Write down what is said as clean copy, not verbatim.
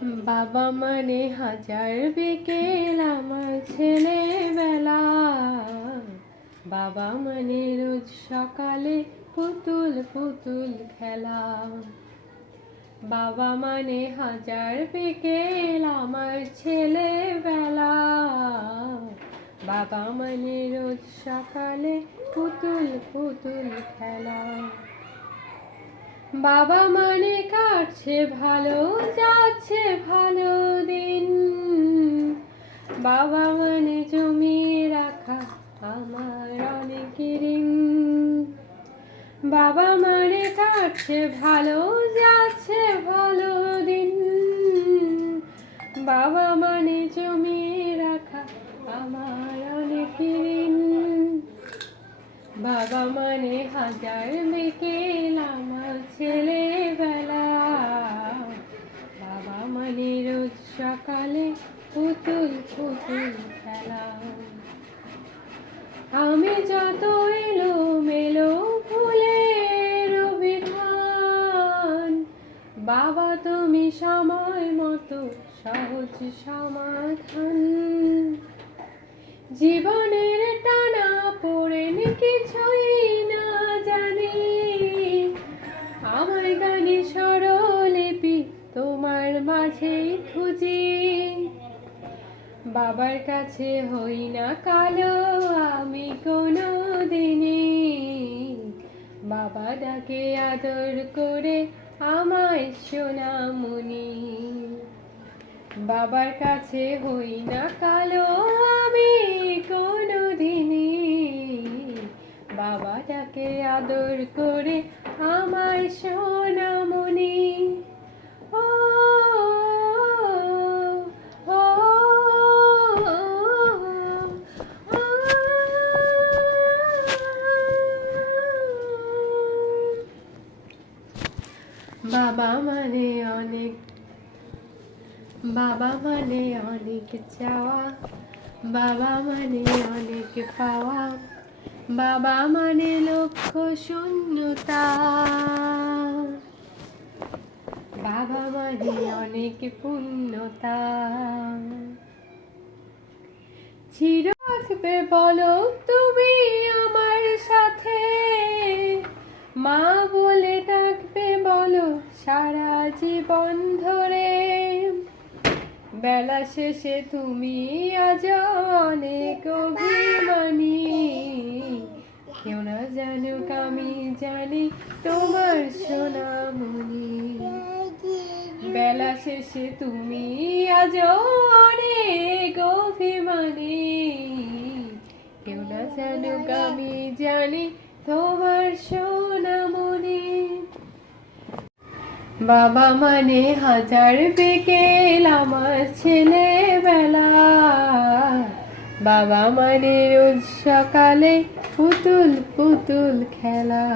বাবা মানে হাজার বিকেল আমার ছেলেবেলা, বাবা মানে রোজ সকালে পুতুল পুতুল খেলা। বাবা মানে হাজার বিকেল আমার ছেলেবেলা, বাবা মানে রোজ সকালে পুতুল পুতুল খেলা। বাবা মানে কাটছে ভালো, যাচ্ছে ভালো দিন, বাবা মানে জমিয়ে রাখা আমার অনেক ঋণ। বাবা মানে কাটছে ভালো, যাচ্ছে ভালো দিন, বাবা মানে জমিয়ে রাখা আমার অনেক ঋণ। বাবা মানে হাজার বিকেল আমার ছেলেবেলা, বাবা মানে রোজ সকালে পুতুল পুতুল খেলা। আমি যত এলো মেলো ভুলের বিধান, বাবা তুমি সময় মতো সহজ সমাধান। জীবনের টানা পড়েন কিছুই না জানি, আমার গানে স্বরলিপি তোমার মাঝেই খুঁজি। বাবার কাছে হই না কালো আমি কোনো দিনই, বাবা ডাকে আদর করে আমায় সোনামণি। বাবার কাছে হই না কালো আমি কোনো দিনই, বাবা ডাকে আদর করে আমায় সোনামণি। ও ও বাবা মানে অনেক, বাবা মানে অনেক চাওয়া, বাবা মানে অনেক পাওয়া, বাবা মানে লক্ষ্য শূন্যতা, বাবা মানে অনেক পূর্ণতা। চির থাকবে বলো তুমি আমার সাথে, মা বলে ডাকবে বলো সারা জীবন ধরে। বেলা শেষে তুমি আজ অনেক অভিমানী, কেউ না জানুক আমি জানি তোমার সোনামণি। বেলা শেষে তুমি আজ অনেক অভিমানী, কেউ না জানুক আমি জানি তোমার সোনামণি। বাবা মানে হাজার বিকেল আমার ছেলেবেলা, বাবা মানে রোজ সকালে পুতুল পুতুল খেলা।